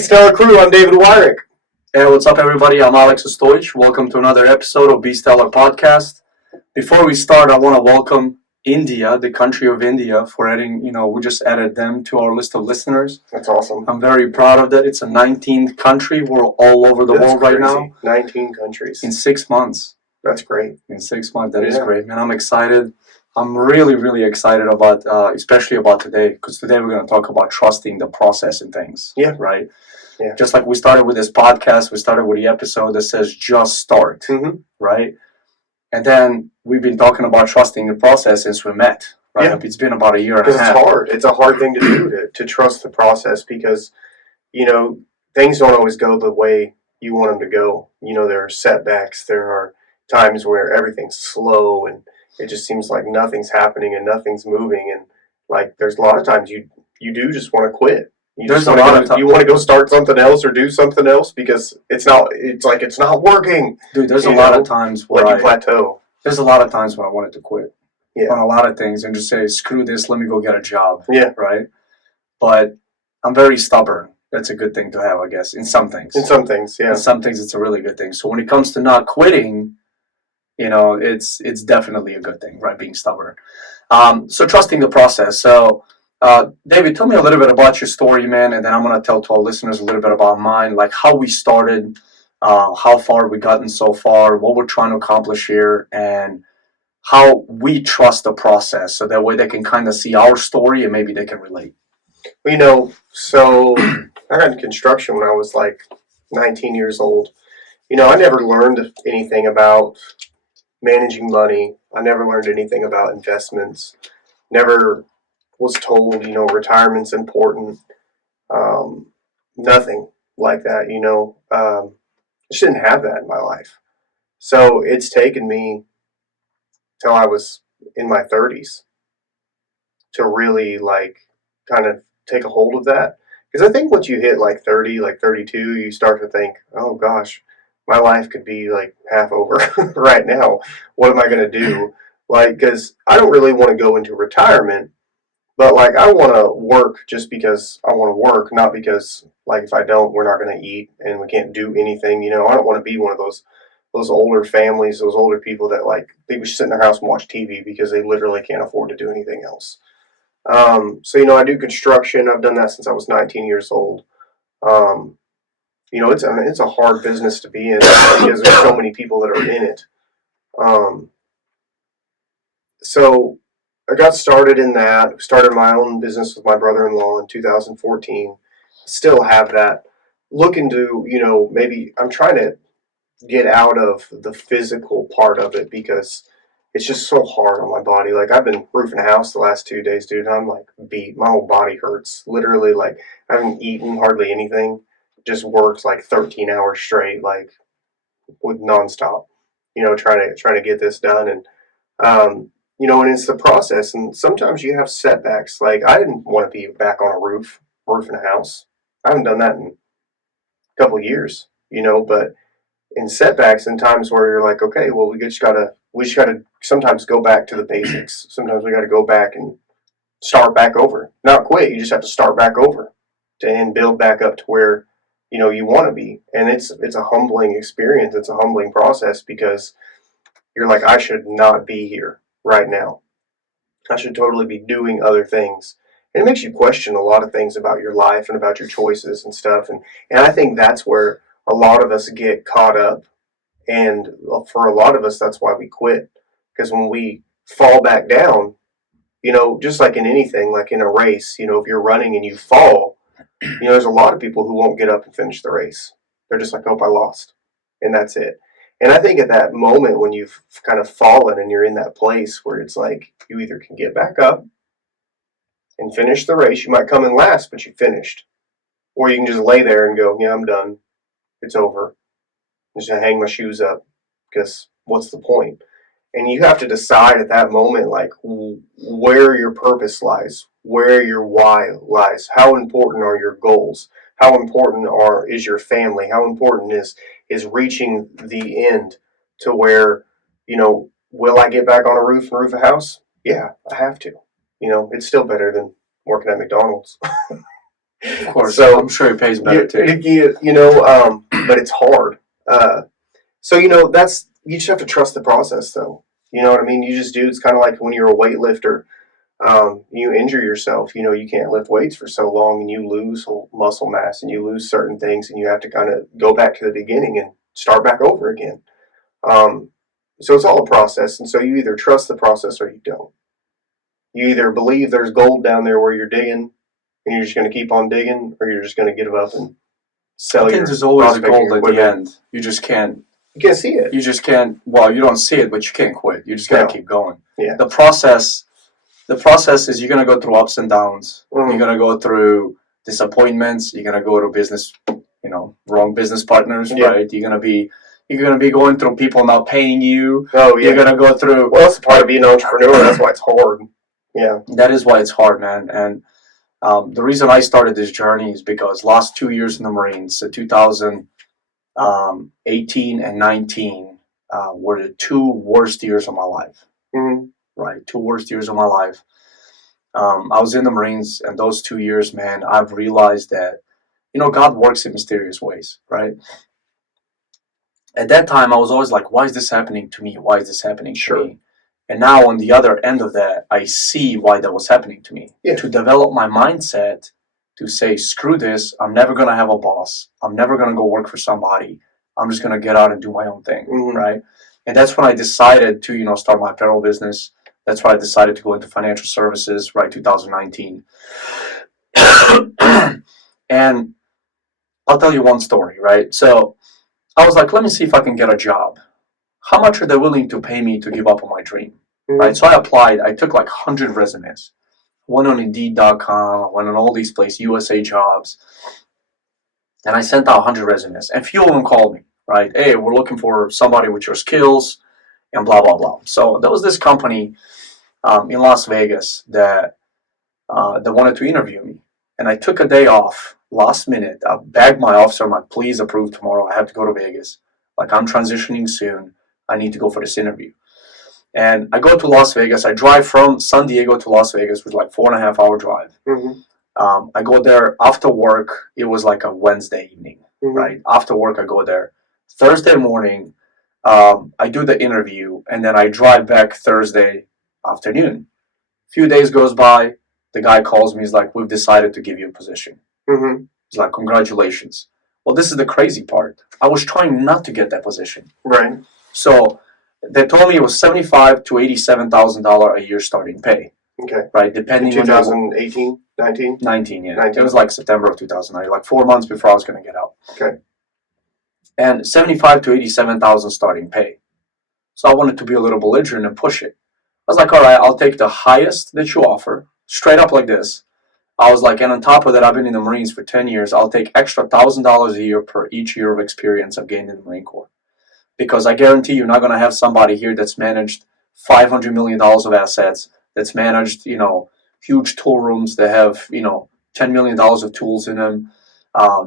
Stellar Crew. I'm David Wyrick. Hey, what's up, everybody? I'm Ostojic. Welcome to another episode of Stellar Podcast. Before we start, I want to welcome India, the country of India, for adding, we just added them to our list of listeners. That's awesome. I'm very proud of that. It's a 19th country. We're all over the world right now. 19 countries. In 6 months. That's great. In 6 months. That is great, man. I'm excited. I'm really, really excited about, especially about today, because today we're going to talk about trusting the process and things. Yeah. Right? Yeah. Just like we started with this podcast, we started with the episode that says just start, right? And then we've been talking about trusting the process since we met, right? Yeah. It's been about a year and a half. Because it's hard. It's a hard thing to do, to trust the process because, things don't always go the way you want them to go. There are setbacks. There are times where everything's slow and it just seems like nothing's happening and nothing's moving. And, there's a lot of times you do just want to quit. You want to go start something else or do something else because it's not working. Dude, there's a lot of times where you plateau. There's a lot of times when I wanted to quit on a lot of things and just say, screw this, let me go get a job. Yeah. Right? But I'm very stubborn. That's a good thing to have, I guess, in some things. In some things, yeah. In some things, it's a really good thing. So when it comes to not quitting, it's definitely a good thing, right? Being stubborn. So trusting the process. So, David, tell me a little bit about your story, man, and then I'm going to tell to our listeners a little bit about mine, like how we started, how far we gotten so far, what we're trying to accomplish here, and how we trust the process so that way they can kind of see our story and maybe they can relate. So I got into construction when I was 19 years old. I never learned anything about managing money. I never learned anything about investments. Never was told, retirement's important. Nothing like that, I just didn't have that in my life. So it's taken me till I was in my 30s to really kind of take a hold of that. Because I think once you hit 30, 32, you start to think, oh gosh, my life could be half over right now. What am I going to do? Because I don't really want to go into retirement. But I want to work just because I want to work, not because if I don't, we're not going to eat and we can't do anything. I don't want to be one of those older families, those older people that they just sit in their house and watch TV because they literally can't afford to do anything else. So I do construction. I've done that since I was 19 years old. It's a hard business to be in because there's so many people that are in it. So I got started in that, started my own business with my brother-in-law in 2014. Still have that. Looking to, maybe I'm trying to get out of the physical part of it because it's just so hard on my body. I've been roofing a house the last 2 days, dude. I'm beat. My whole body hurts. Literally, I haven't eaten hardly anything. Just worked 13 hours straight, with nonstop, trying to get this done. And, and it's the process. And sometimes you have setbacks. I didn't want to be back on a roofing a house. I haven't done that in a couple of years, but in setbacks and times where you're okay, well, we just gotta sometimes go back to the basics. Sometimes we gotta go back and start back over. Not quit. You just have to start back over and build back up to where, you want to be. And it's a humbling experience. It's a humbling process because you're I should not be here right now. I should totally be doing other things. And it makes you question a lot of things about your life and about your choices and stuff. And I think that's where a lot of us get caught up. And for a lot of us, that's why we quit. Because when we fall back down, just like in anything, like in a race, if you're running and you fall, there's a lot of people who won't get up and finish the race. They're just oh, I lost. And that's it. And I think at that moment when you've kind of fallen and you're in that place where it's you either can get back up and finish the race. You might come in last, but you finished. Or you can just lay there and go, yeah, I'm done. It's over. I'm just going to hang my shoes up because what's the point? And you have to decide at that moment where your purpose lies, where your why lies, how important are your goals, how important is your family, how important is reaching the end to where, will I get back on a roof and roof a house? Yeah, I have to. It's still better than working at McDonald's. Of course. So I'm sure it pays better too. but it's hard. So you just have to trust the process, though. You know what I mean? You just do. It's kind of like when you're a weightlifter. You injure yourself. You can't lift weights for so long, and you lose muscle mass, and you lose certain things, and you have to kind of go back to the beginning and start back over again. So it's all a process, and so you either trust the process or you don't. You either believe there's gold down there where you're digging, and you're just going to keep on digging, or you're just going to give up and sell I think your there's always a prospecting goal at the equipment. end. You just can't. You can't see it. You just can't. Well, you don't see it, but you can't quit. You just gotta No. keep going. Yeah. The process is you're gonna go through ups and downs. Mhm. You're gonna go through disappointments. You're gonna go to business, wrong business partners, Yeah. right? You're gonna be going through people not paying you. Oh yeah. You're gonna go through. Well, that's the part of being an entrepreneur. That's why it's hard. Yeah. That is why it's hard, man. And the reason I started this journey is because last 2 years in the Marines, so 2018 and 19, were the 2 worst years of my life. Mm-hmm. Right, 2 worst years of my life. I was in the Marines, and those 2 years, man, I've realized that, God works in mysterious ways, right? At that time, I was always like, why is this happening to me? Why is this happening to me? And now on the other end of that, I see why that was happening to me. Yeah. To develop my mindset to say, screw this, I'm never going to have a boss. I'm never going to go work for somebody. I'm just going to get out and do my own thing, Mm-hmm. right? And that's when I decided to, start my apparel business. That's why I decided to go into financial services, right, 2019. And I'll tell you one story, right? So I was like, let me see if I can get a job. How much are they willing to pay me to give up on my dream, Mm-hmm. right? So I applied. I took like 100 resumes. Went on Indeed.com. I went on all these places, USA Jobs. And I sent out 100 resumes. And few of them called me, right? Hey, we're looking for somebody with your skills and blah, blah, blah. So there was this company in Las Vegas that wanted to interview me. And I took a day off last minute. I begged my officer, I'm like, please approve tomorrow. I have to go to Vegas. Like, I'm transitioning soon. I need to go for this interview. And I go to Las Vegas. I drive from San Diego to Las Vegas, which is like 4.5 hour drive. Mm-hmm. I go there after work. It was like a Wednesday evening, Mm-hmm. right? After work, I go there. Thursday morning, I do the interview, and then I drive back Thursday afternoon. A few days goes by. The guy calls me. He's like, we've decided to give you a position. Mm-hmm. He's like, congratulations. Well, this is the crazy part. I was trying not to get that position. Right. So they told me it was $75,000 to $87,000 a year starting pay. Okay. Right, depending In on 2018, 19? 19, yeah. 19. It was like September of 2009, like 4 months before I was going to get out. Okay. And $75,000 to $87,000 starting pay. So I wanted to be a little belligerent and push it. I was like, all right, I'll take the highest that you offer, straight up like this. I was like, and on top of that, I've been in the Marines for 10 years. I'll take extra $1,000 a year per each year of experience I've gained in the Marine Corps. Because I guarantee you're not going to have somebody here that's managed $500 million of assets, that's managed, huge tool rooms that have, $10 million of tools in them.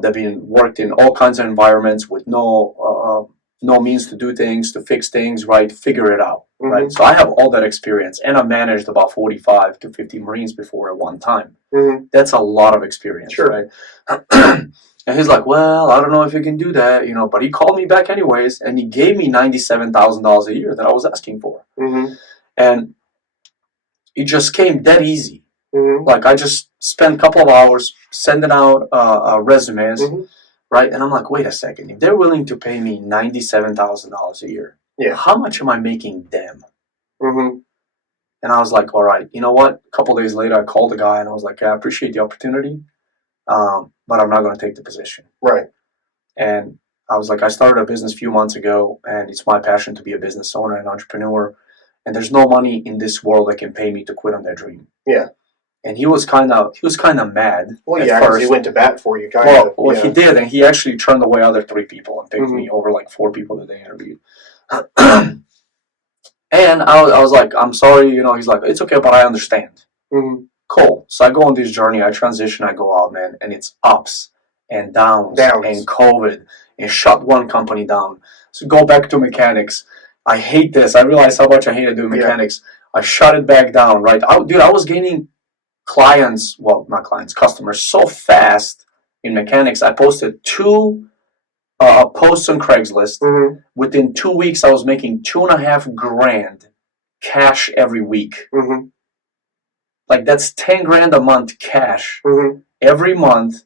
They've been worked in all kinds of environments with no means to do things, to fix things, right? Figure it out, right? Mm-hmm. So I have all that experience, and I managed about 45 to 50 Marines before at one time. Mm-hmm. That's a lot of experience, Sure. right? And he's like, well, I don't know if you can do that, but he called me back anyways, and he gave me $97,000 a year that I was asking for. Mm-hmm. And it just came dead easy. Mm-hmm. Like, I just spent a couple of hours sending out resumes, Mm-hmm. right? And I'm like, wait a second. If they're willing to pay me $97,000 a year, Yeah. how much am I making them? Mm-hmm. And I was like, all right, you know what? A couple of days later, I called the guy, and I was like, I appreciate the opportunity, but I'm not going to take the position. Right. And I was like, I started a business a few months ago, and it's my passion to be a business owner and entrepreneur. And there's no money in this world that can pay me to quit on that dream. Yeah. And he was kind of mad. Well, at yeah, because first. he went to bat for you, kind of. Well, Yeah. he did, and he actually turned away other 3 people and picked Mhm. me over like 4 people that they interviewed. And I was like, I'm sorry, he's like, it's okay, but I understand. Mhm. Cool. So I go on this journey, I transition, I go out, man, and it's ups and downs. And COVID, and shut one company down. So go back to mechanics. I hate this. I realize how much I hated doing Yeah. mechanics. I shut it back down, right? I was gaining customers so fast in mechanics. I posted 2 posts on Craigslist. Mm-hmm. Within 2 weeks, I was making $2.5 grand cash every week. Mm-hmm. Like that's 10 grand a month cash Mm-hmm. every month,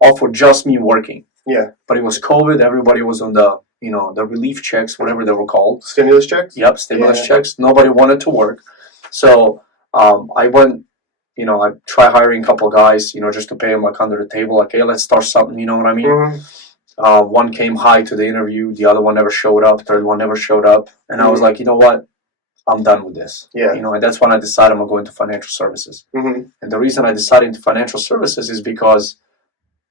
all for just me working. Yeah. But it was COVID. Everybody was on the the relief checks, whatever they were called. Stimulus checks? Yep, stimulus checks. Nobody wanted to work. So I went, I tried hiring a couple of guys, just to pay them like under the table, like, hey, let's start something, you know what I mean? Mm-hmm. One came high to the interview, the other one never showed up, third one never showed up. And I was like, you know what? I'm done with this. Yeah. And that's when I decided I'm going to go into financial services. Mm-hmm. And the reason I decided into financial services is because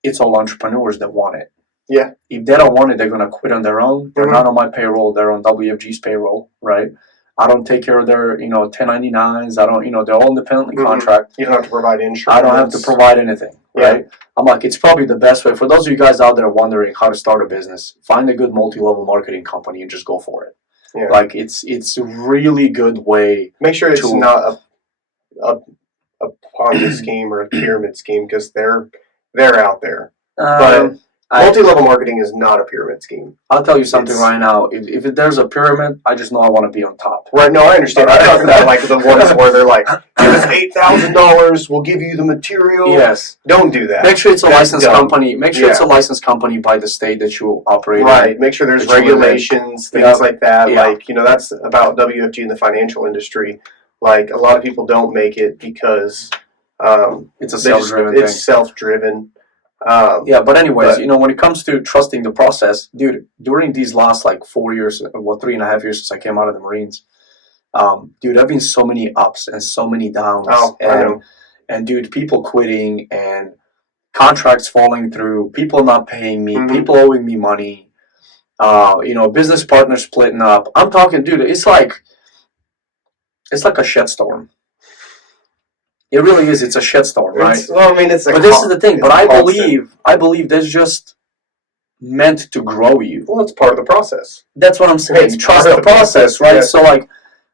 it's all entrepreneurs that want it. Yeah. If they don't want it, they're going to quit on their own. They're not on my payroll. They're on WFG's payroll, right? I don't take care of their, 1099s. I don't, they're all independently contract. You don't have to provide insurance. I don't have to provide anything, right? I'm like, it's probably the best way. For those of you guys out there wondering how to start a business, find a good multi-level marketing company and just go for it. Yeah. Like, it's a really good way. Make sure it's not a Ponzi scheme or a pyramid scheme, because they're out there. But multi-level marketing is not a pyramid scheme. I'll tell you something right now. If there's a pyramid, I just know I want to be on top. Right, no, I understand. I'm talking about like the ones where they're like, give us $8,000, we'll give you the material. Yes. Don't do that. Make sure it's a licensed company. Make sure it's a licensed company by the state that you operate in. Right. Make sure there's regulations, things like that. Yeah. Like, that's about WFG in the financial industry. Like, a lot of people don't make it because it's a self-driven thing. It's self-driven. But anyways, when it comes to trusting the process, dude, during these last 4 years, 3.5 years since I came out of the Marines, dude, I've been so many ups and so many downs. Oh, I know. And dude, people quitting and contracts falling through, people not paying me, people owing me money, business partners splitting up. I'm talking, dude, it's like a shitstorm. It really is. It's a shitstorm, right? But this is the thing. But I believe that's just meant to grow you. Well, it's part of the process. That's what I'm saying. It's trust part the of the process, right? Yeah. So,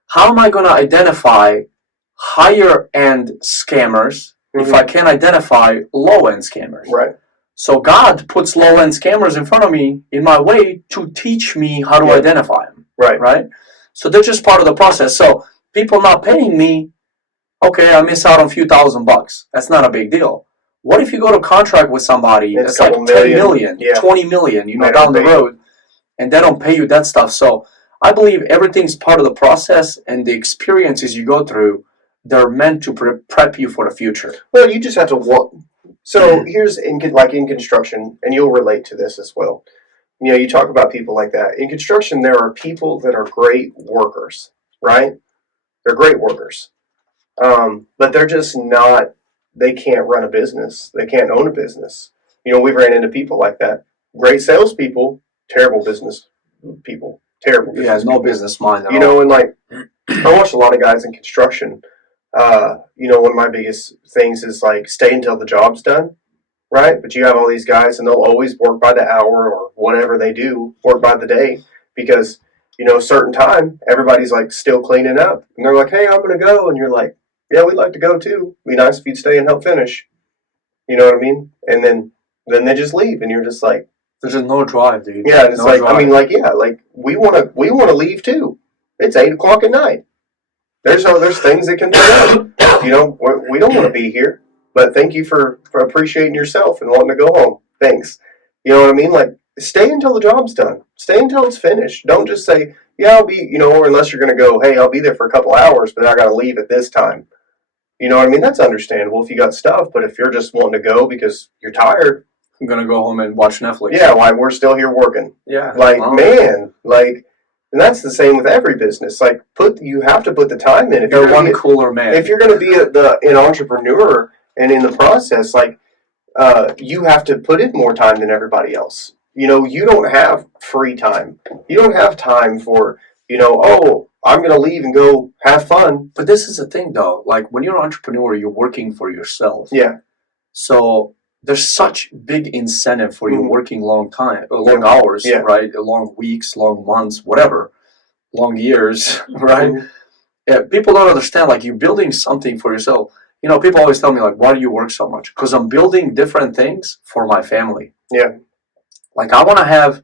how am I going to identify higher end scammers if I can't identify low end scammers? Right. So God puts low end scammers in front of me in my way to teach me how to identify them. Right. Right. So they're just part of the process. So people not paying me. Okay, I miss out on a few $1,000s. That's not a big deal. What if you go to contract with somebody that's like 10 million, 20 million, down the road, and they don't pay you that stuff? So I believe everything's part of the process, and the experiences you go through, they're meant to prep you for the future. Well, you just have to walk. So here's in construction, and you'll relate to this as well. You talk about people like that. In construction, there are people that are great workers, right? They're great workers. But they're just not, they can't run a business. They can't own a business. We've ran into people like that. Great salespeople, terrible business people. Terrible business people. Business mind at all. And I watch a lot of guys in construction. One of my biggest things is stay until the job's done, right? But you have all these guys and they'll always work by the hour or whatever they do, work by the day, because, a certain time, everybody's still cleaning up. And they're like, hey, I'm going to go. And you're like, yeah, we'd like to go too. It'd be nice if you'd stay and help finish. You know what I mean? And then they just leave, and you're just like, there's just no drive, dude. Yeah, it's we want to leave too. It's 8:00 at night. There's things that can be done. We don't want to be here, but thank you for appreciating yourself and wanting to go home. Thanks. You know what I mean? Stay until the job's done. Stay until it's finished. Don't just say, yeah, I'll be, or unless you're going to go, hey, I'll be there for a couple hours, but I got to leave at this time. You know what I mean? That's understandable if you got stuff, but if you're just wanting to go because you're tired. I'm going to go home and watch Netflix. Yeah, we're still here working. Yeah. And that's the same with every business. You have to put the time in. If you're one cooler man. If you're going to be an entrepreneur and in the process, you have to put in more time than everybody else. You don't have free time. You don't have time for, I'm going to leave and go have fun. But this is the thing, though. When you're an entrepreneur, you're working for yourself. Yeah. So there's such big incentive for you working long hours, right? Long weeks, long months, whatever, long years, right? Yeah, people don't understand. You're building something for yourself. People always tell me, like, why do you work so much? Because I'm building different things for my family. Yeah. Like, I want to have,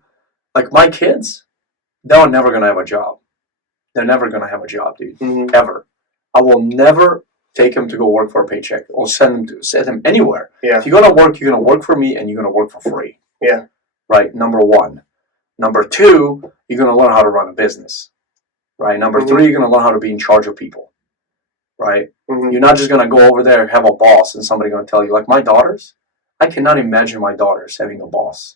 like, my kids, they're never going to have a job. They're never going to have a job, dude. Mm-hmm. Ever. I will never take them to go work for a paycheck or send them anywhere. Yeah. If you're going to work, you're going to work for me and you're going to work for free. Yeah. Right? Number one. Number two, you're going to learn how to run a business. Right? Number Mm-hmm. three, you're going to learn how to be in charge of people. Right? Mm-hmm. You're not just going to go over there and have a boss and somebody going to tell you. Like my daughters, I cannot imagine my daughters having a boss.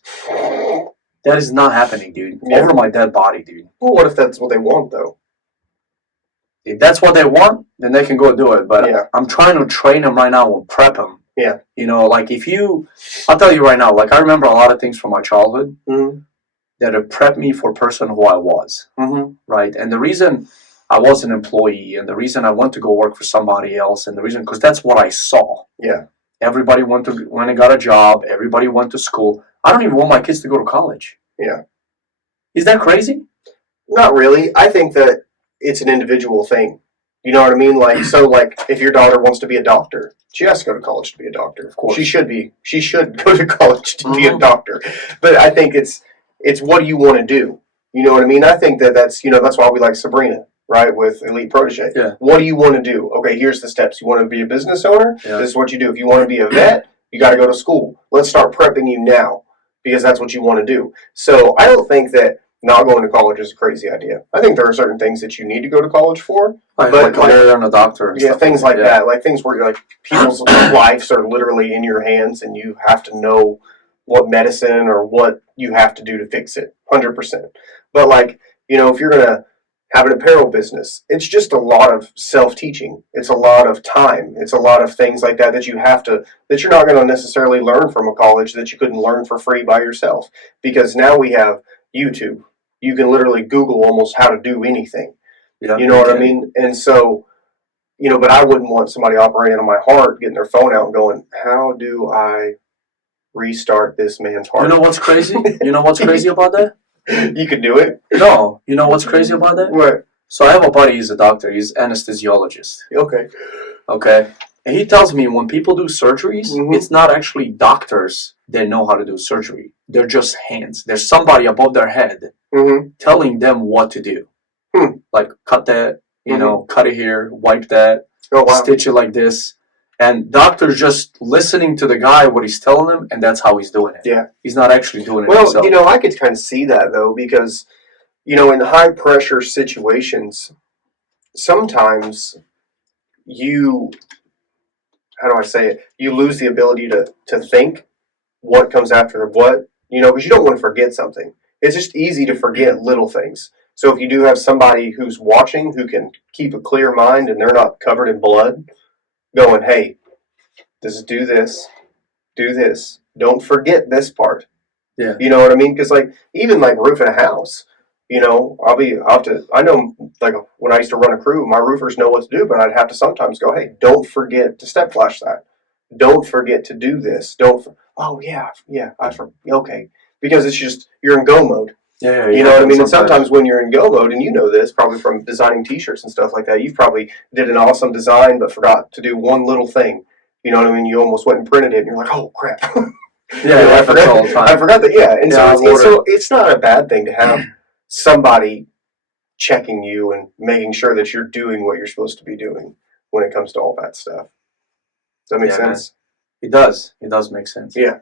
That is not happening, dude. Yeah. Over my dead body, dude. Well, what if that's what they want, though? If that's what they want, then they can go do it. But Yeah. I'm trying to train them right now and prep them. Yeah. Like I'll tell you right now, like I remember a lot of things from my childhood Mm-hmm. that have prepped me for the person who I was. Mm-hmm. Right? And the reason I was an employee and the reason I went to go work for somebody else and the reason, because that's what I saw. Yeah. Everybody went and got a job. Everybody went to school. I don't even want my kids to go to college. Yeah. Is that crazy? Not really. I think that it's an individual thing. You know what I mean? Like, if your daughter wants to be a doctor, she has to go to college to be a doctor. Of course. She should go to college to be a Mhm. doctor. But I think it's what do you want to do? You know what I mean? I think that's why we like Sabrina, right? With Elite Protege. Yeah. What do you want to do? Okay, here's the steps. You want to be a business owner? Yeah. This is what you do. If you want to be a vet, you got to go to school. Let's start prepping you now because that's what you want to do. So I don't think that not going to college is a crazy idea. I think there are certain things that you need to go to college for. Like But, a lawyer and a doctor and Yeah, stuff things like that. that. Like things where like people's lives are literally in your hands and you have to know what medicine or what you have to do to fix it. 100%. But like, if you're going to have an apparel business, it's just a lot of self-teaching. It's a lot of time. It's a lot of things like that you're not going to necessarily learn from a college that you couldn't learn for free by yourself. Because now we have YouTube. You can literally Google almost how to do anything. Yeah, You know what I mean? And so, but I wouldn't want somebody operating on my heart, getting their phone out and going, how do I restart this man's heart? You know what's crazy? You know what's crazy about that? You could do it. No. You know what's crazy about that? What? So I have a buddy, he's a doctor, he's anesthesiologist. Okay. Okay? And he tells me when people do surgeries, Mhm. it's not actually doctors that know how to do surgery. They're just hands. There's somebody above their head Mm-hmm. telling them what to do. Like cut that, cut it here, wipe that, Oh, wow. stitch it like this. And doctor's just listening to the guy, what he's telling him, and that's how he's doing it. Yeah. He's not actually doing it Well, himself. I could kind of see that, though, because, in high-pressure situations, sometimes how do I say it? You lose the ability to think what comes after what, because you don't want to forget something. It's just easy to forget little things. So if you do have somebody who's watching who can keep a clear mind and they're not covered in blood, going, hey, do this, don't forget this part. Yeah. You know what I mean? Because even roofing a house, I know like when I used to run a crew, my roofers know what to do, but I'd have to sometimes go, hey, don't forget to step flash that. Don't forget to do this. Okay. Because it's just, you're in go mode. Yeah, You know what I mean? And sometimes when you're in go mode, and you know this probably from designing t-shirts and stuff like that, you've probably did an awesome design but forgot to do one little thing. You know what I mean? You almost went and printed it and you're like, oh crap. Yeah, I forgot all the time. I forgot that, yeah. And Yeah, so it's not a bad thing to have somebody checking you and making sure that you're doing what you're supposed to be doing when it comes to all that stuff. Does that make sense? It does. It does make sense. Yeah.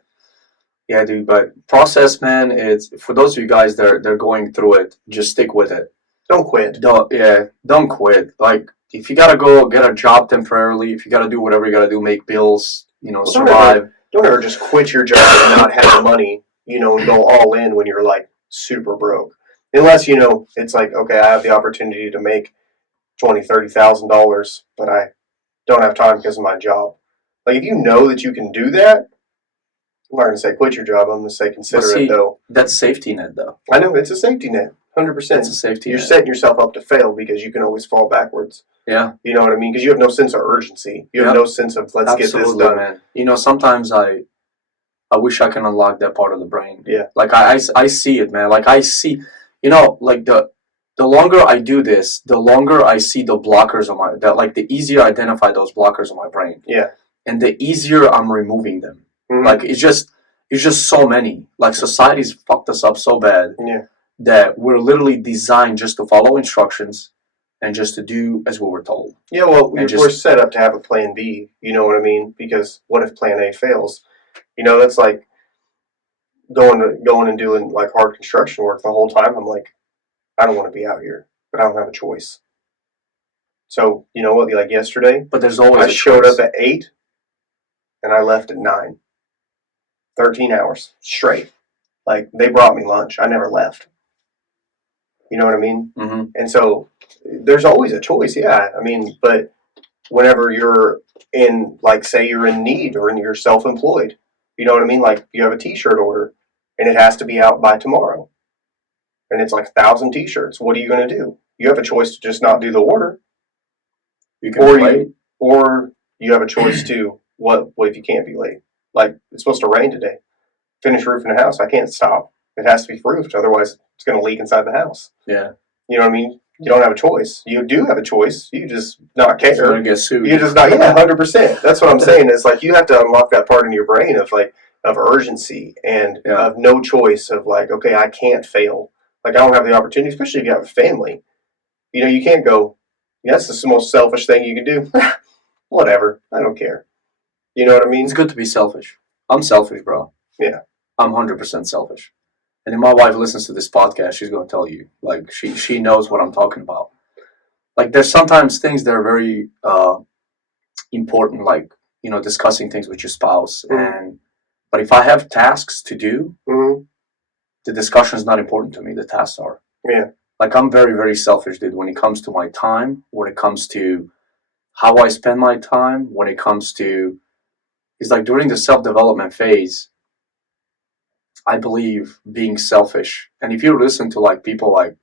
Yeah, dude. But process, man, it's for those of you guys that they're going through it, just stick with it. Don't quit. Don't quit. Like if you gotta go get a job temporarily, if you gotta do whatever you gotta do, make bills, survive. Don't ever just quit your job and not have the money, and go all in when you're super broke. Unless, it's like, okay, I have the opportunity to make $20,000-$30,000, but I don't have time because of my job. Like if you know that you can do that, I'm not going to say quit your job. I'm going to say consider it, though. That's safety net, though. I know, it's a safety net, 100%. It's a safety net. You're setting yourself up to fail because you can always fall backwards. Yeah. You know what I mean? Because you have no sense of urgency. You have no sense of, let's get this done. Man. Sometimes I wish I can unlock that part of the brain. Yeah. Like, I see it, man. Like, I see, like, the the longer I do this, the longer I see the blockers on the easier I identify those blockers on my brain. Yeah. And the easier I'm removing them. Mm-hmm. Like it's just so many. Like society's fucked us up so bad that we're literally designed just to follow instructions and just to do as we were told. Yeah, well, we're set up to have a plan B, you know what I mean? Because what if plan A fails? You know, that's like going and doing like hard construction work the whole time. I'm like, I don't want to be out here, but I don't have a choice. So, you know what, like yesterday, but there's always I showed up at 8 and I left at 9. 13 hours straight. Like, they brought me lunch. I never left. You know what I mean? Mm-hmm. And so there's always a choice, yeah. I mean, but whenever you're in, like, say you're in need or you're self-employed, you know what I mean? Like, you have a t-shirt order and it has to be out by tomorrow. And it's like 1,000 t-shirts. What are you going to do? You have a choice to just not do the order. You can be late. Or you have a choice to, what if you can't be late? Like, it's supposed to rain today. Finish roofing the house. I can't stop. It has to be roofed. Otherwise, it's going to leak inside the house. Yeah. You know what I mean? You don't have a choice. You do have a choice. You just not care. You're going to get sued. You just not, 100%. That's what I'm saying. It's like you have to unlock that part in your brain of urgency and of no choice of like, okay, I can't fail. Like, I don't have the opportunity, especially if you have a family. You know, you can't go, that's the most selfish thing you can do. Whatever. I don't care. You know what I mean? It's good to be selfish. I'm selfish, bro. Yeah. I'm 100% selfish. And if my wife listens to this podcast, she's going to tell you. Like, she knows what I'm talking about. Like, there's sometimes things that are very important, like, you know, discussing things with your spouse. Mm-hmm. But if I have tasks to do, mm-hmm. the discussion is not important to me. The tasks are. Yeah. Like, I'm very, very selfish, dude, when it comes to my time, when it comes to how I spend my time, when it comes to... It's like during the self-development phase, I believe being selfish. And if you listen to like people like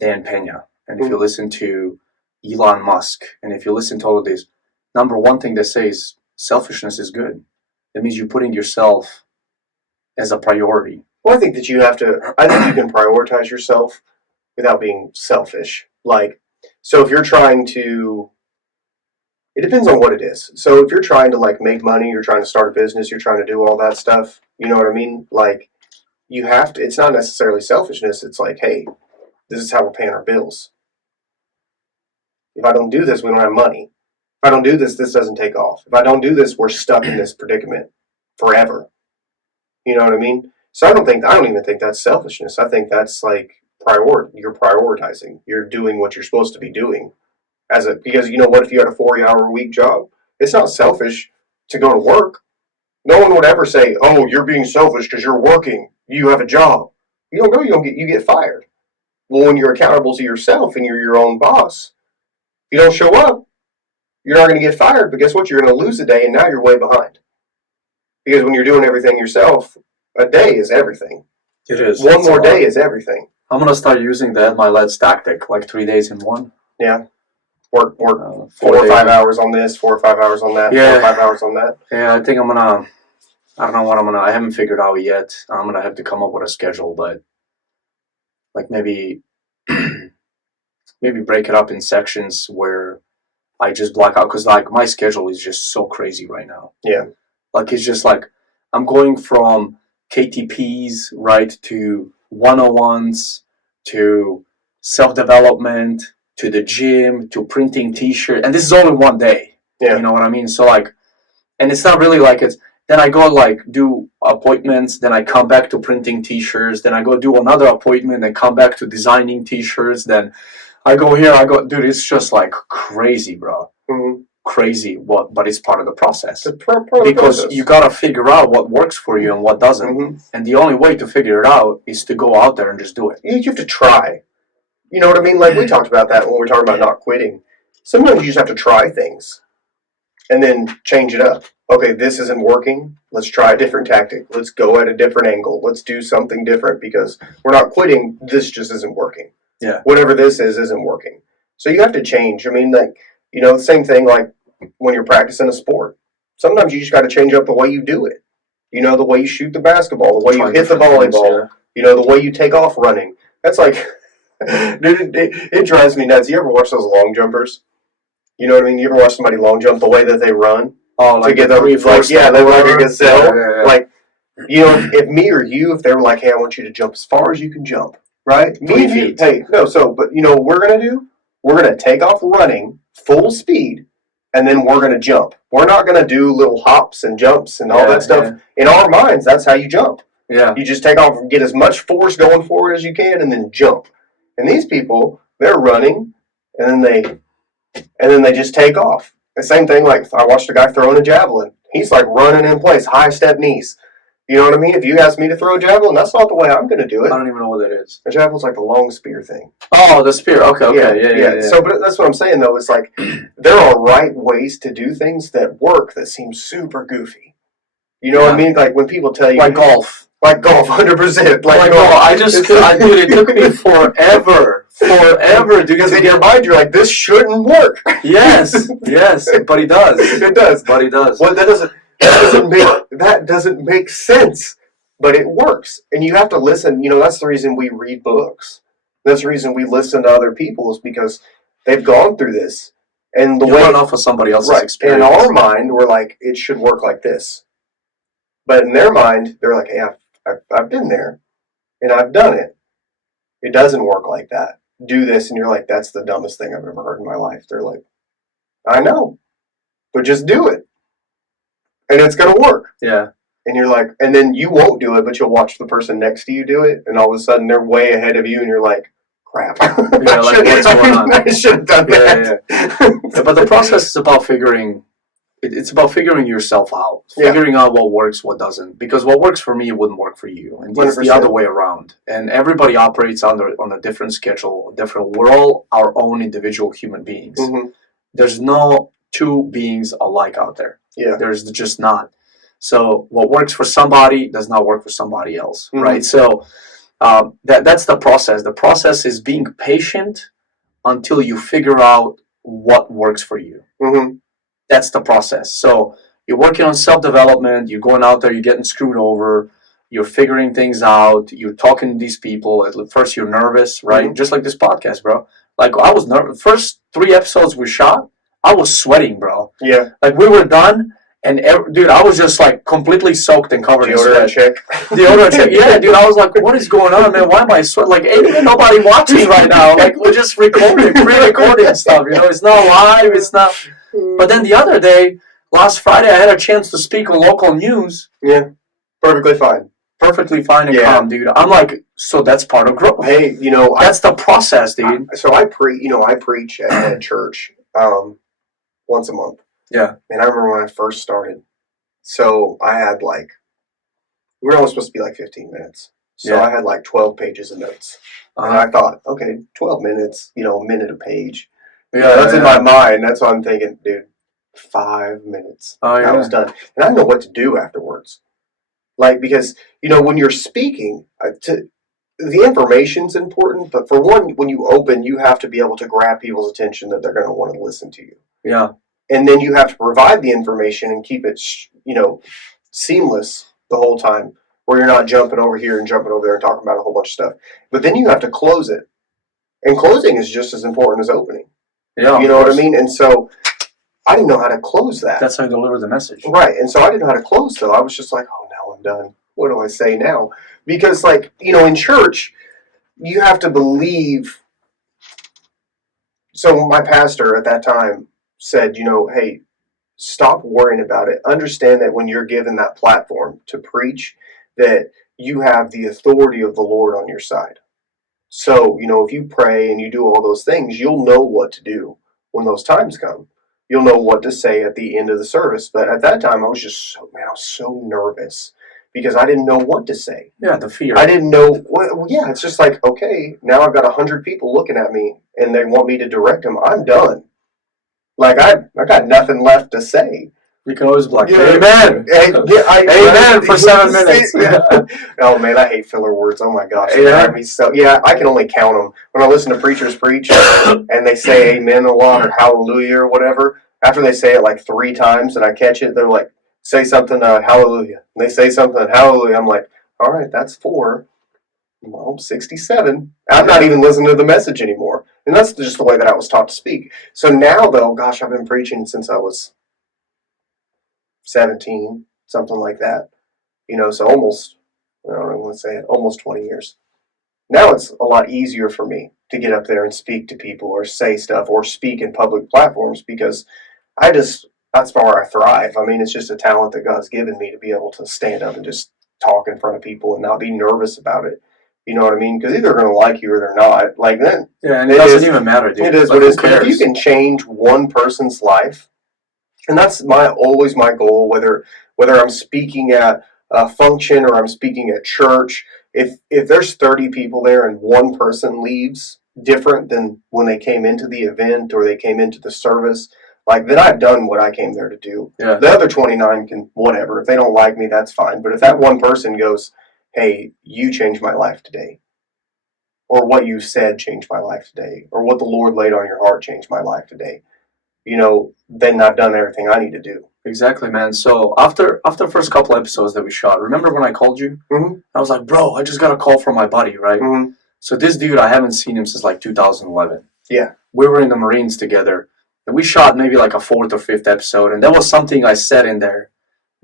Dan Pena, and if you listen to Elon Musk, and if you listen to all of this, number one thing they say is selfishness is good. It means you're putting yourself as a priority. Well, I think that you can prioritize yourself without being selfish. Like, so if you're trying to, it depends on what it is. So if you're trying to like make money, you're trying to start a business, you're trying to do all that stuff, you know what I mean? Like, you have to, it's not necessarily selfishness. It's like, hey, this is how we're paying our bills. If I don't do this, we don't have money. If I don't do this, this doesn't take off. If I don't do this, we're stuck in this predicament forever. You know what I mean? So I don't even think that's selfishness. I think that's like you're prioritizing. You're doing what you're supposed to be doing. Because you know what, if you had a 40-hour-a-week job, it's not selfish to go to work. No one would ever say, oh, you're being selfish because you're working. You have a job. You don't go, you get fired. Well, when you're accountable to yourself and you're your own boss, if you don't show up, you're not going to get fired, but guess what? You're going to lose a day, and now you're way behind. Because when you're doing everything yourself, a day is everything. It is. One more day is everything. I'm going to start using that, my Let's tactic, like 3 days in one. Yeah. Work 4 or 5 hours on this, 4 or 5 hours on that, 4 or 5 hours on that. Yeah, I think I don't know what I haven't figured out yet. I'm going to have to come up with a schedule, but like maybe break it up in sections where I just block out, because like my schedule is just so crazy right now. Yeah. Like it's just like I'm going from KTPs, right, to 101s, to self-development, to the gym, to printing t-shirts, and this is all in one day. Yeah. You know what I mean? So like, and it's not really like then I go like do appointments, then I come back to printing t-shirts, then I go do another appointment, then come back to designing t-shirts, then I go here, dude, it's just like crazy, bro. Mm-hmm. Crazy, but it's part of the process. It's part of the because process. You gotta figure out what works for you and what doesn't. Mm-hmm. And the only way to figure it out is to go out there and just do it. You have to try. You know what I mean? Like we talked about that when we were talking about not quitting. Sometimes you just have to try things and then change it up. Okay, this isn't working. Let's try a different tactic. Let's go at a different angle. Let's do something different because we're not quitting. This just isn't working. Yeah. Whatever this isn't working. So you have to change. I mean, like, you know, the same thing like when you're practicing a sport. Sometimes you just got to change up the way you do it. You know, the way you shoot the basketball, the way you hit the volleyball, you know, the way you take off running. That's like, Dude, it drives me nuts. You ever watch those long jumpers? You know what I mean? You ever watch somebody long jump the way that they run? Oh, like to get the them, 3-4 like, yeah, they're like a gazelle. Yeah. Like, you know, if me or you, if they were like, hey, I want you to jump as far as you can jump, right? Me 3 and you, feet. hey, no, so, but you know what we're going to do? We're going to take off running full speed, and then we're going to jump. We're not going to do little hops and jumps and all that stuff. Yeah. In our minds, that's how you jump. Yeah. You just take off and get as much force going forward as you can, and then jump. And these people, they're running, and then they just take off. The same thing, like I watched a guy throwing a javelin. He's like running in place, high step knees. You know what I mean? If you ask me to throw a javelin, that's not the way I'm going to do I it. don't even know what that is. A javelin's like the long spear thing. Oh, the spear. Okay. Yeah. So, but that's what I'm saying though. Is like there are right ways to do things that work that seem super goofy. You know what I mean? Like when people tell you, like golf. Like golf, 100%. Like golf. Dude, it took me forever, dude. Because in your mind, you're like, this shouldn't work. Yes, but it does. It does. But it does. Well, that doesn't make sense, but it works. And you have to listen. You know, that's the reason we read books. That's the reason we listen to other people is because they've gone through this. And the way run off of somebody else's experience. In our mind, we're like, it should work like this. But in their mind, they're like, hey, I've been there, and I've done it. It doesn't work like that. Do this, and you're like, that's the dumbest thing I've ever heard in my life. They're like, I know, but just do it, and it's going to work. Yeah. And you're like, and then you won't do it, but you'll watch the person next to you do it, and all of a sudden they're way ahead of you, and you're like, crap. Yeah, like, what's going on? I should have done that. Yeah, but the process is about figuring. It's about figuring yourself out, figuring out what works, what doesn't. Because what works for me wouldn't work for you, and it's the other way around. And everybody operates on a different schedule, different. We're all our own individual human beings. Mm-hmm. There's no two beings alike out there. Yeah, there's just not. So what works for somebody does not work for somebody else, right? So that's the process. The process is being patient until you figure out what works for you. Mm-hmm. That's the process. So you're working on self-development, you're going out there, you're getting screwed over, you're figuring things out, you're talking to these people. At first you're nervous, right? Mm-hmm. Just like this podcast, bro. Like I was nervous. First 3 episodes we shot, I was sweating, bro. Yeah. Like we were done, and dude, I was just like completely soaked and covered in sweat. Deodorant check. Yeah, dude, I was like, what is going on, man? Why am I sweating? Like, ain't nobody watching right now. Like, we're just pre-recording stuff, you know? It's not live, it's not... But then the other day, last Friday, I had a chance to speak on local news. Yeah, perfectly fine. Perfectly fine and calm, dude. I'm like, so that's part of growth. Hey, you know... That's the process, dude. I preach at church once a month. Yeah. And I remember when I first started. So I had we were only supposed to be like 15 minutes. So I had like 12 pages of notes. And I thought, okay, 12 minutes, a minute a page. Yeah, that's in my mind. That's what I'm thinking, dude. 5 minutes. Oh, yeah. I was done. And I know what to do afterwards. Because, when you're speaking, the information's important, but for one, when you open, you have to be able to grab people's attention that they're going to want to listen to you. Yeah. And then you have to provide the information and keep it, seamless the whole time, where you're not jumping over here and jumping over there and talking about a whole bunch of stuff. But then you have to close it. And closing is just as important as opening. Yeah, you know what I mean? And so I didn't know how to close that. That's how you deliver the message. Right. And so I didn't know how to close, though. I was just like, oh, now I'm done. What do I say now? Because, in church, you have to believe. So my pastor at that time said, hey, stop worrying about it. Understand that when you're given that platform to preach, that you have the authority of the Lord on your side. So, if you pray and you do all those things, you'll know what to do when those times come. You'll know what to say at the end of the service. But at that time, I was so nervous because I didn't know what to say. Yeah, the fear. I didn't know. It's just like, okay, now I've got 100 people looking at me and they want me to direct them. I'm done. I got nothing left to say. You can always be like, amen. Amen for 7 minutes. Oh, man, I hate filler words. Oh, my gosh. I can only count them. When I listen to preachers preach and they say amen a lot or hallelujah or whatever, after they say it 3 times and I catch it, they're like, say something, hallelujah. And they say something, hallelujah. I'm like, all right, that's 4. well, 67. I'm not even listening to the message anymore. And that's just the way that I was taught to speak. So now, though, gosh, I've been preaching since I was 17, something like that. So almost, I don't want to say it, almost 20 years. Now it's a lot easier for me to get up there and speak to people or say stuff or speak in public platforms because that's where I thrive. I mean, it's just a talent that God's given me to be able to stand up and just talk in front of people and not be nervous about it. You know what I mean? Because either they're going to like you or they're not. Like then, yeah, and it doesn't even matter, dude. It is what it is. But if you can change one person's life, and that's always my goal. Whether I'm speaking at a function or I'm speaking at church, if there's 30 people there and one person leaves different than when they came into the event or they came into the service, like then I've done what I came there to do. Yeah. The other 29 can whatever. If they don't like me, that's fine. But if that one person goes, hey, you changed my life today, or what you said changed my life today, or what the Lord laid on your heart changed my life today, then I've done everything I need to do. Exactly, man. So after the first couple episodes that we shot, remember when I called you? Mm-hmm. I was like, bro, I just got a call from my buddy, right? Mm-hmm. So this dude, I haven't seen him since like 2011. Yeah. We were in the Marines together, and we shot maybe like a fourth or fifth episode, and there was something I said in there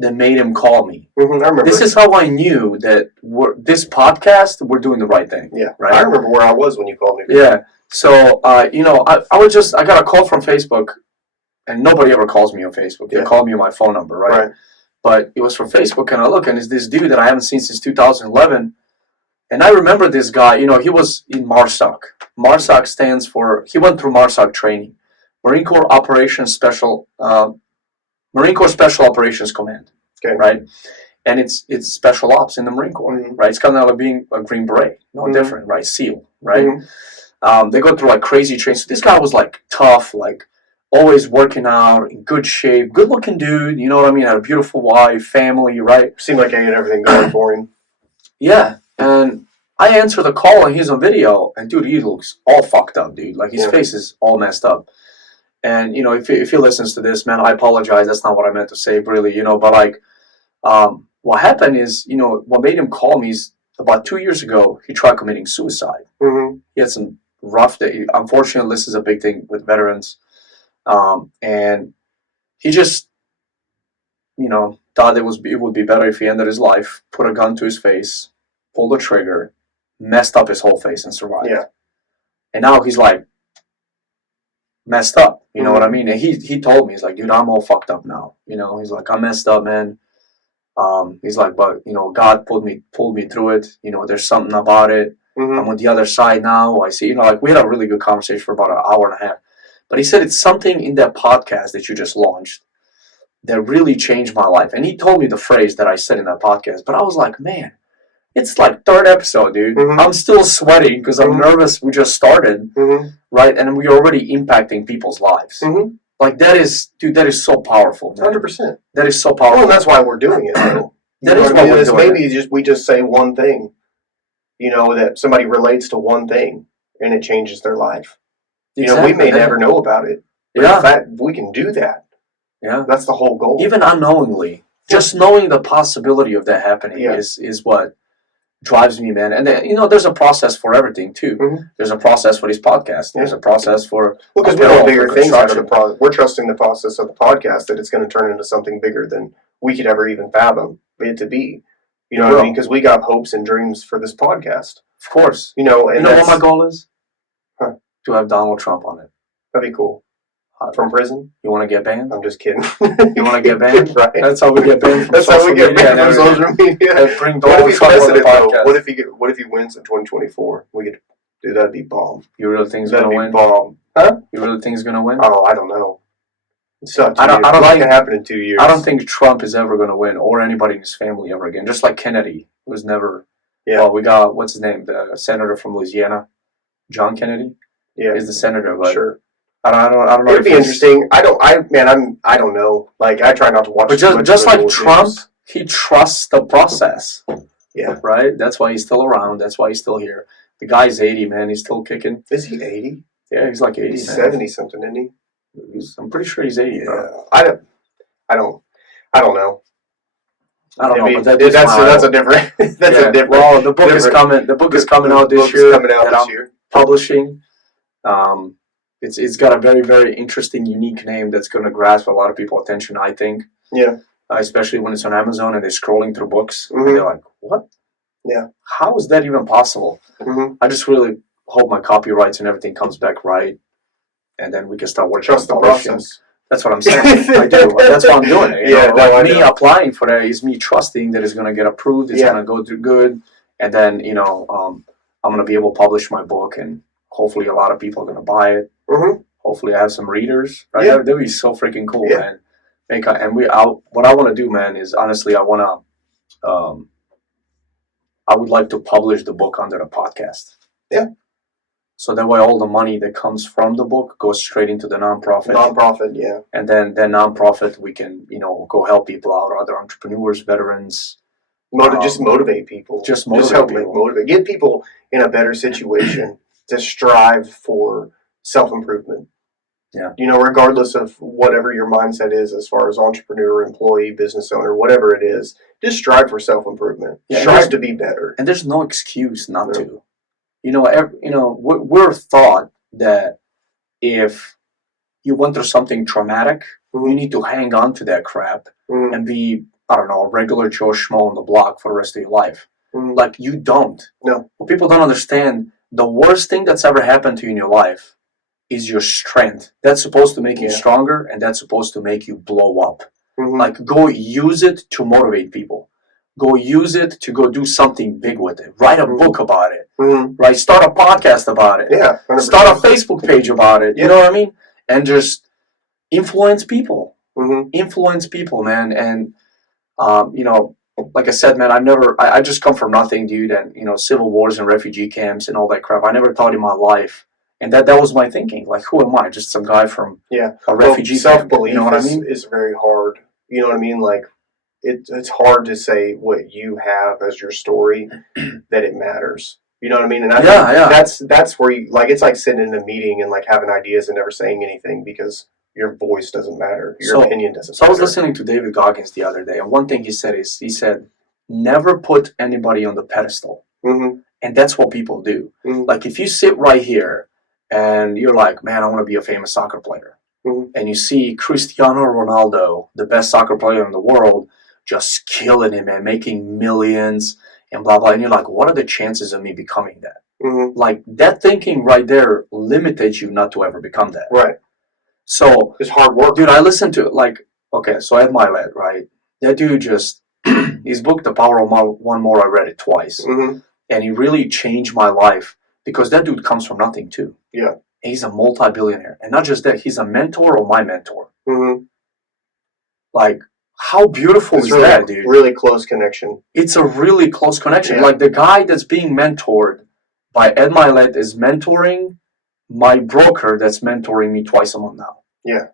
that made him call me. Mm-hmm. I remember. This is how I knew that this podcast, we're doing the right thing. Yeah. Right? I remember where I was when you called me. Yeah. So, I got a call from Facebook, and nobody ever calls me on Facebook. They call me on my phone number, right? But it was from Facebook, and I look, and it's this dude that I haven't seen since 2011. And I remember this guy, he was in MARSOC. MARSOC stands for, he went through MARSOC training, Marine Corps Special Operations Command, right? And it's special ops in the Marine Corps, mm-hmm. right? It's kind of like being a Green Beret, no mm-hmm. different, right? SEAL, right? Mm-hmm. They go through like crazy training. So this guy was like tough, like always working out, in good shape, good looking dude, you know what I mean? Had a beautiful wife, family, right? Seemed like he had everything going for him. Yeah, and I answer the call and he's on video, and dude, he looks all fucked up, dude. Like his face is all messed up. And if he listens to this, man, I apologize. That's not what I meant to say, really. But like, what happened is, what made him call me is about 2 years ago, he tried committing suicide. Mm-hmm. He had some rough day. Unfortunately, this is a big thing with veterans, and he just, thought it would be better if he ended his life, put a gun to his face, pulled the trigger, messed up his whole face, and survived. Yeah. And now he's like messed up. You know what I mean? And he told me, he's like, dude, I'm all fucked up now. He's like, I'm messed up, man. He's like, but God pulled me through it. There's something about it. Mm-hmm. I'm on the other side now. I see. Like we had a really good conversation for about an hour and a half. But he said it's something in that podcast that you just launched that really changed my life. And he told me the phrase that I said in that podcast. But I was like, man, it's like third episode, dude. Mm-hmm. I'm still sweating because I'm nervous. We just started, right? And we're already impacting people's lives. Mm-hmm. Like that is so powerful, man. 100%. That is so powerful. Well, and that's why we're doing it, though. That is why we're doing it. We just say one thing, that somebody relates to one thing, and it changes their life. Exactly. We may never know about it. But in fact, we can do that. Yeah. That's the whole goal. Even unknowingly. Just knowing the possibility of that happening is what drives me, man. And there's a process for everything too. Mm-hmm. There's a process for these podcasts. There's a process for because we want bigger things out of the process. We're trusting the process of the podcast that it's going to turn into something bigger than we could ever even fathom it to be. You know what I mean? Because we got hopes and dreams for this podcast. Of course. And what my goal is? To have Donald Trump on it. That'd be cool. From prison? You want to get banned? I'm just kidding. You want to get banned? Right. That's how we get banned from That's social how we get banned media. from social media. And bring Donald Trump on the podcast. What if he wins in 2024? Dude, that'd be bomb. You really think he's going to win? That'd be bomb. Huh? You really think he's going to win? Oh, I don't know. I don't think it happen in 2 years. I don't think Trump is ever going to win, or anybody in his family ever again. Just like Kennedy was never. Yeah. Well, we got what's his name, the senator from Louisiana, John Kennedy. Yeah, is the senator, but sure. I don't know. It'd be interesting. I don't know. Like I try not to watch. But just like Trump, he trusts the process. Yeah. Right. That's why he's still around. That's why he's still here. The guy's 80, man. He's still kicking. Is he 80? Yeah, he's like 80. He's 70 something, isn't he? I'm pretty sure he's 80. Yeah. Bro. I don't know. I don't know, but that's a different. That's a different. Well, the book is coming. The book is coming out this year. Publishing. It's got a very, very interesting, unique name that's going to grasp a lot of people's attention, I think. Yeah. Especially when it's on Amazon and they're scrolling through books Mm-hmm. and they're like, "What? Yeah. How is that even possible?" Mm-hmm. I just really hope my copyrights and everything comes back right, and then we can start working. Trust the process. That's what I'm saying. I do. That's why I'm doing it. Yeah, me applying for that is me trusting that it's going to get approved. It's going to go through good, and then I'm going to be able to publish my book, and hopefully a lot of people are going to buy it. Mm-hmm. Hopefully I have some readers. Right? Yeah. That'd be so freaking cool, man. What I want to do, man, is honestly I would like to publish the book under a podcast. Yeah. So that way all the money that comes from the book goes straight into the nonprofit. Yeah. And then that nonprofit, we can, go help people out, other entrepreneurs, veterans. Just motivate people. Just help motivate. Get people in a better situation to strive for self-improvement. Yeah. Regardless of whatever your mindset is as far as entrepreneur, employee, business owner, whatever it is, just strive for self-improvement. Yeah, strive to be better. And there's no excuse not to. We're taught that if you went through something traumatic, mm-hmm. you need to hang on to that crap mm-hmm. and be, I don't know, a regular Joe Schmo on the block for the rest of your life. Mm-hmm. Like, you don't. No. What people don't understand, the worst thing that's ever happened to you in your life is your strength. That's supposed to make you stronger, and that's supposed to make you blow up. Mm-hmm. Like, go use it to motivate people. Go use it to go do something big with it. Write a book about it. Mm-hmm. Right? Start a podcast about it. Yeah. 100%. Start a Facebook page about it. You know what I mean? And just influence people. Mm-hmm. Influence people, man. And, like I said, man, I just come from nothing, dude. And, civil wars and refugee camps and all that crap. I never thought in my life. And that was my thinking. Like, who am I? Just some guy from a refugee camp. Self-belief you know what I mean? is very hard. You know what I mean? Like, it's hard to say what you have as your story that it matters. You know what I mean? And I think that's where you, like, it's like sitting in a meeting and like having ideas and never saying anything because your voice doesn't matter. Your opinion doesn't matter. So I was listening to David Goggins the other day, and one thing he said, never put anybody on the pedestal. Mm-hmm. And that's what people do. Mm-hmm. Like, if you sit right here and you're like, man, I want to be a famous soccer player. Mm-hmm. And you see Cristiano Ronaldo, the best soccer player in the world, just killing it, man, making millions and blah, blah. And you're like, what are the chances of me becoming that? Mm-hmm. Like, that thinking right there limited you not to ever become that. Right. So, it's hard work. Dude, I listened to it. Like, okay, so I admire that, right? That dude just, his book, The Power of One More, I read it twice. Mm-hmm. And he really changed my life because that dude comes from nothing, too. Yeah. And he's a multi-billionaire. And not just that, he's a mentor of my mentor. Mm-hmm. Like, how beautiful is that, dude? Really close connection. It's a really close connection. Yeah. Like, the guy that's being mentored by Ed Milet is mentoring my broker that's mentoring me twice a month now. Yeah.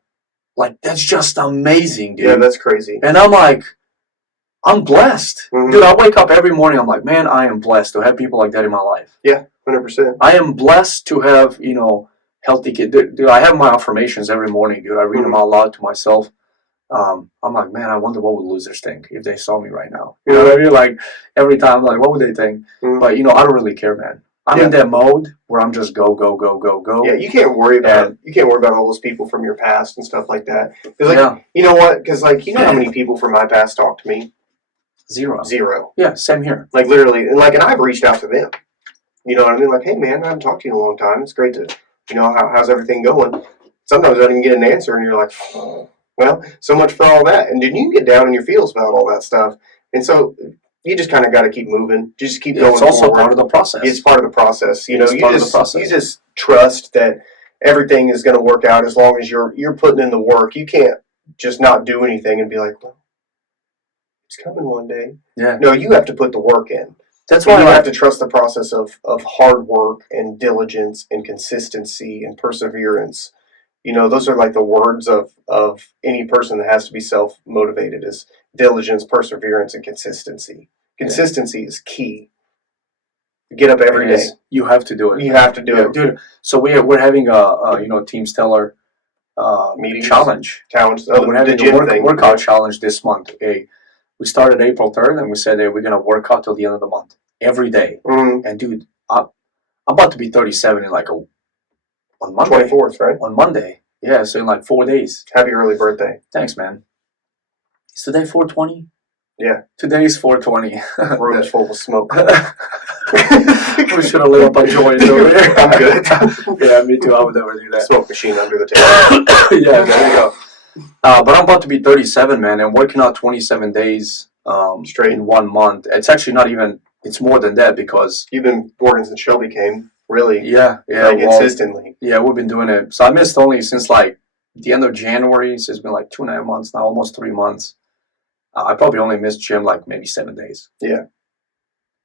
Like, that's just amazing, dude. Yeah, that's crazy. And I'm like, I'm blessed. Mm-hmm. Dude, I wake up every morning, I'm like, man, I am blessed to have people like that in my life. Yeah, 100%. I am blessed to have, healthy kids. Dude, I have my affirmations every morning, dude. I read them out loud to myself. I'm like, man, I wonder what would losers think if they saw me right now. You know what I mean? Like, every time, I'm like, what would they think? Mm-hmm. But, I don't really care, man. I'm in that mode where I'm just go, go, go, go, go. Yeah, you can't worry about all those people from your past and stuff like that. Like, you know what? Because, like, you know how many people from my past talk to me? Zero. Yeah, same here. Like, literally, and I've reached out to them. You know what I mean? Like, hey, man, I haven't talked to you in a long time. It's great to, how's everything going? Sometimes I don't even get an answer, and you're like, oh, well, so much for all that. And then you can get down in your feels about all that stuff. And so you just kind of got to keep moving. Just keep going. It's also forward. part of the process. It's part of the process. You just trust that everything is going to work out as long as you're putting in the work. You can't just not do anything and be like, well, it's coming one day. Yeah. No, you have to put the work in. That's why you have to trust the process of hard work and diligence and consistency and perseverance. Those are like the words of any person that has to be self-motivated is diligence, perseverance, and consistency. Consistency is key. Get up every day. You have to do it. You have to do it. Dude, so we're having a Team Stellar meeting challenge. We're having a workout challenge this month. We started April 3rd, and we said, hey, we're going to work out till the end of the month, every day. Mm-hmm. And dude, I'm about to be 37 in like on Monday. 24th, right? On Monday. Yeah, so in like 4 days. Happy early birthday. Thanks, man. Is today 420? Yeah. Today is 420. Room's full of smoke. We should have lit up a joint over here. I'm good. Yeah, me too. I would never do that. Smoke machine under the table. Yeah, there you go. But I'm about to be 37, man, and working out 27 days Straight in 1 month. It's actually not even, it's more than that because... You've been working since Shelby came, really. Yeah. Consistently. Yeah, we've been doing it. So I missed only since like the end of January. So it's been like 2.5 months now, almost 3 months. I probably only missed gym like maybe 7 days. Yeah.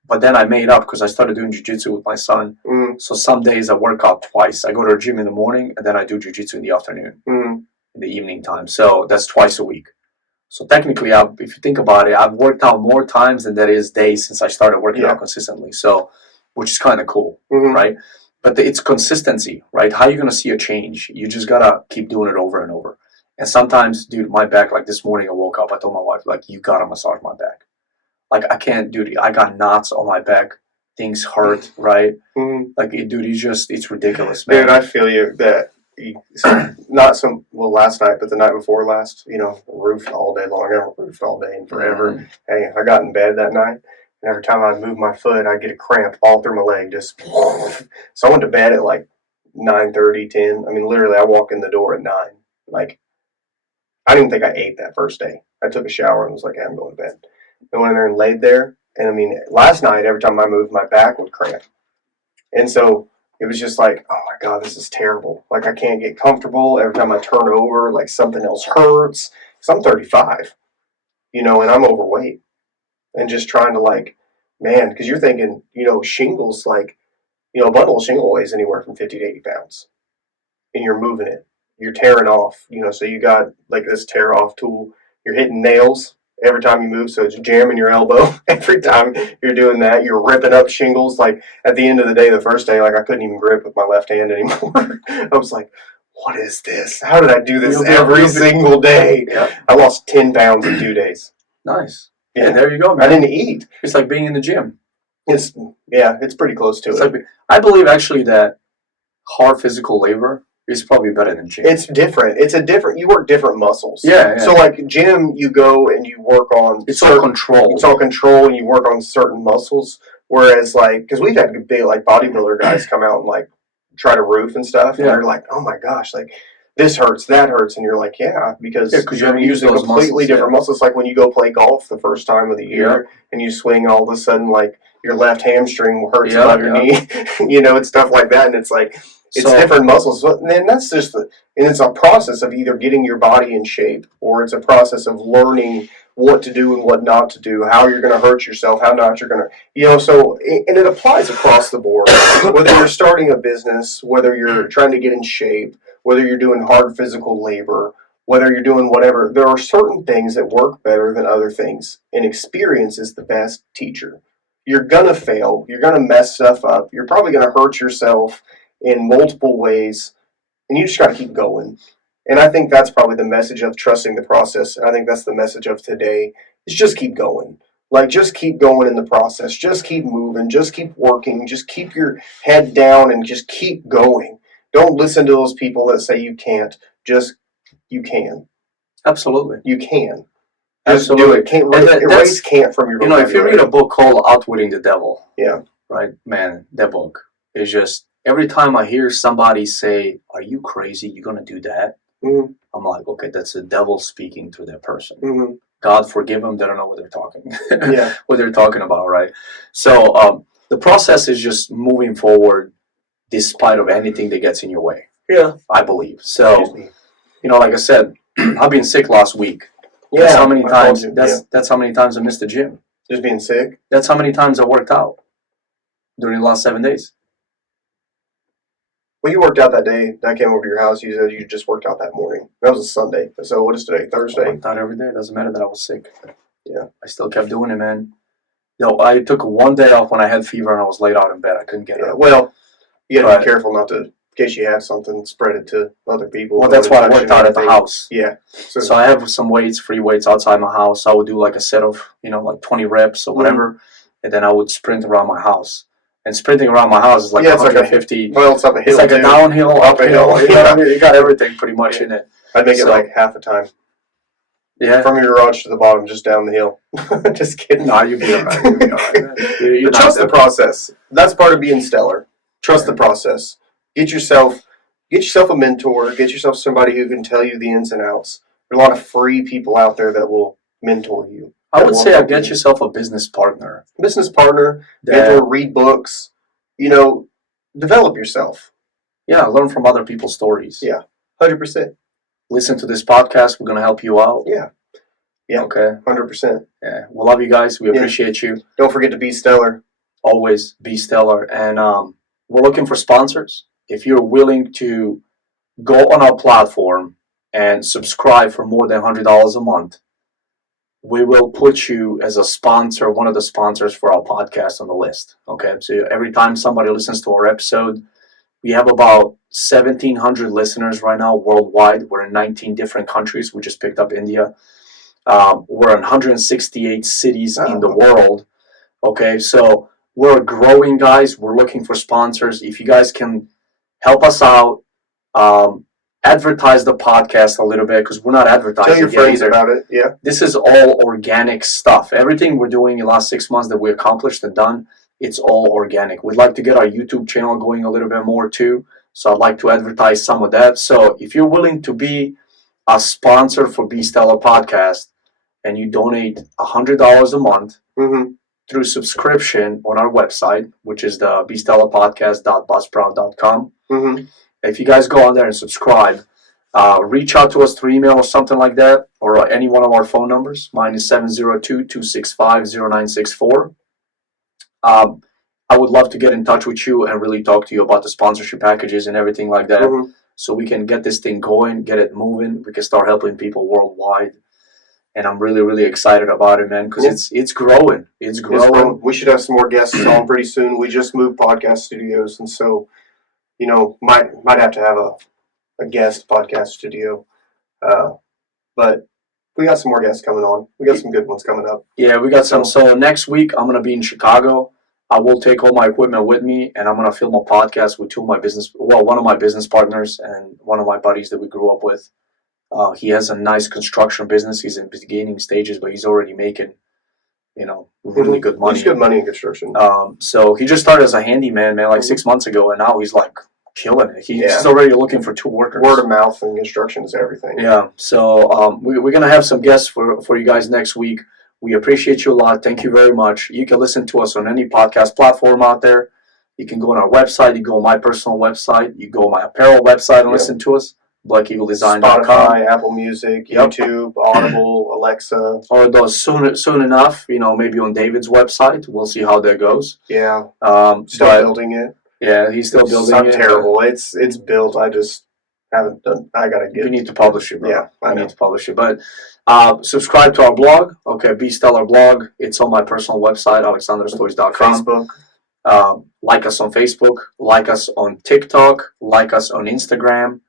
But then I made up because I started doing jiu-jitsu with my son. Mm. So some days I work out twice. I go to the gym in the morning and then I do jiu-jitsu in the afternoon, in the evening time. So that's twice a week. So technically, if you think about it, I've worked out more times than there is days since I started working out consistently. So, which is kind of cool, right? But it's consistency, right? How are you going to see a change? You just got to keep doing it over and over. And sometimes, dude, my back, like this morning I woke up, I told my wife, like, you got to massage my back. Like, I can't, dude, I got knots on my back. Things hurt, right? Like, dude, it's ridiculous, man. Dude, I feel you that last night, but the night before last, roofed all day long. I roofed all day and forever. Hey, I got in bed that night, and every time I move my foot, I get a cramp all through my leg. Just so I went to bed at like 9:30, 10. I mean, literally, I walk in the door at 9. Like, I didn't even think I ate that first day. I took a shower and was like, hey, I'm going to bed. I went in there and laid there. And I mean, last night, every time I moved, my back would cramp. And so it was just like, oh my God, this is terrible. Like, I can't get comfortable. Every time I turn over, like something else hurts. Because I'm 35, and I'm overweight. And just trying to because you're thinking, shingles, a bundle of shingle weighs anywhere from 50 to 80 pounds. And you're moving it. You're tearing off, so you got like this tear off tool. You're hitting nails every time you move, so it's jamming your elbow every time you're doing that. You're ripping up shingles. Like, at the end of the day, the first day, like, I couldn't even grip with my left hand anymore. I was like, what is this? How did I do this every single day? Yep. I lost 10 pounds in 2 days. Nice. Yeah, there you go, man. I didn't eat. It's like being in the gym. It's pretty close to it. Like, I believe actually that hard physical labor is probably better than gym. It's different. You work different muscles. Yeah. So like gym, you go and you work on. It's all control. It's all control, and you work on certain muscles. Whereas because we've had big bodybuilder guys come out and try to roof and stuff, and they're like, oh my gosh, like this hurts, that hurts, and you're like, because you're using completely different muscles. Like when you go play golf the first time of the year, and you swing, all of a sudden your left hamstring hurts above your knee, it's stuff like that, and it's like. It's different muscles, and then that's just and it's a process of either getting your body in shape, or it's a process of learning what to do and what not to do, how you're going to hurt yourself, how not you're going to, so, and it applies across the board, whether you're starting a business, whether you're trying to get in shape, whether you're doing hard physical labor, whether you're doing whatever, there are certain things that work better than other things, and experience is the best teacher. You're going to fail, you're going to mess stuff up, you're probably going to hurt yourself in multiple ways, and you just got to keep going. And I think that's probably the message of trusting the process. And I think that's the message of today is just keep going. Just keep going in the process. Just keep moving. Just keep working. Just keep your head down and just keep going. Don't listen to those people that say you can't. You can. Absolutely. You can. Just Absolutely. do it. Can't erase can't from your vocabulary. If you read a book called Outwitting the Devil, right, man, that book is just, every time I hear somebody say, are you crazy? You're going to do that? Mm-hmm. I'm like, okay, that's the devil speaking to that person. Mm-hmm. God forgive them. They don't know what they're talking about, right? So the process is just moving forward despite of anything that gets in your way. Yeah. I believe. So, like I said, I've been sick last week. Yeah. That's how many times, that's how many times I missed the gym. Just being sick? That's how many times I worked out during the last 7 days. Well, you worked out that day. I came over to your house. You said you just worked out that morning. That was a Sunday. So what is today? Thursday? I worked out every day. It doesn't matter that I was sick. Yeah. I still kept doing it, man. I took 1 day off when I had fever and I was laid out in bed. I couldn't get up. Well, you got to be careful not to case you have something, spread it to other people. Well, that's why I worked out at the house. Yeah. So I have some weights, free weights outside my house. I would do like a set of, like 20 reps or whatever, and then I would sprint around my house. And sprinting around my house is like 150. It's up a hill. It's like a downhill, uphill. You know what I mean? You got everything pretty much in it. I'd make it like half a time. Yeah. From your garage to the bottom, just down the hill. Just kidding. No, you'll be all right. You'll be all right. You're trust the process. That's part of being stellar. Trust the process. Get yourself a mentor. Get yourself somebody who can tell you the ins and outs. There are a lot of free people out there that will mentor you. I would say get yourself a business partner. Mentor, read books. Develop yourself. Yeah, learn from other people's stories. Yeah, 100%. Listen to this podcast. We're going to help you out. Yeah. Okay. 100%. Yeah. We love you guys. We appreciate you. Don't forget to be stellar. Always be stellar. And we're looking for sponsors. If you're willing to go on our platform and subscribe for more than $100 a month, we will put you as a sponsor, one of the sponsors for our podcast on the list. Okay, so every time somebody listens to our episode, we have about 1,700 listeners right now worldwide. We're in 19 different countries. We just picked up India. We're in 168 cities in the world. Okay, so we're growing, guys. We're looking for sponsors. If you guys can help us out, advertise the podcast a little bit, because we're not advertising. Tell your friends about it. Yeah. This is all organic stuff. Everything we're doing in the last 6 months that we accomplished and done, it's all organic. We'd like to get our YouTube channel going a little bit more too. So I'd like to advertise some of that. So if you're willing to be a sponsor for Be Stellar Podcast and you donate $100 a month through subscription on our website, which is the bestellarpodcast.buzzsprout.com. If you guys go on there and subscribe, reach out to us through email or something like that, or any one of our phone numbers. Mine is 702-265-0964. I would love to get in touch with you and really talk to you about the sponsorship packages and everything like that, so we can get this thing going, get it moving. We can start helping people worldwide. And I'm really, really excited about it, man, because it's growing. It's growing. We should have some more guests on pretty soon. We just moved podcast studios, and so might have to have a guest podcast studio. But we got some more guests coming on. We got some good ones coming up. Yeah, we got some. So next week, I'm going to be in Chicago. I will take all my equipment with me, and I'm going to film a podcast with one of my business partners and one of my buddies that we grew up with. He has a nice construction business. He's in beginning stages, but he's already making, really good money. He's good money in construction. So he just started as a handyman, man, like 6 months ago, and now he's like killing it. He's already looking for 2 workers. Word of mouth and construction is everything. Yeah. So we're gonna have some guests for you guys next week. We appreciate you a lot. Thank you very much. You can listen to us on any podcast platform out there. You can go on our website. You go on my personal website. You go on my apparel website and listen to us. BlackEagleDesign.com. Spotify, Apple Music, YouTube, Audible, Alexa. Or those soon enough, maybe on David's website. We'll see how that goes. Yeah. Still building it. Yeah, he's still building it. It's not terrible. It's built. I just haven't done. I gotta get. You need to publish it, bro. Yeah, I need to publish it. But subscribe to our blog. Okay, Be Stellar blog. It's on my personal website, aleksandarstories.com. Facebook. Like us on Facebook. Like us on TikTok. Like us on Instagram.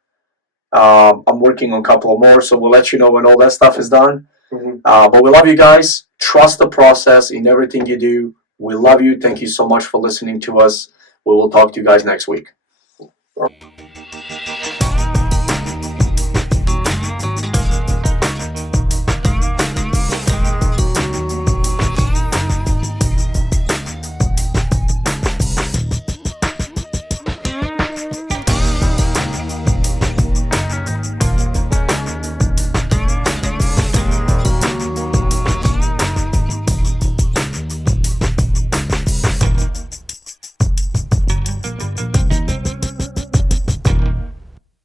I'm working on a couple of more, so we'll let you know when all that stuff is done. But we love you guys. Trust the process in everything you do. We love you. Thank you so much for listening to us. We will talk to you guys next week.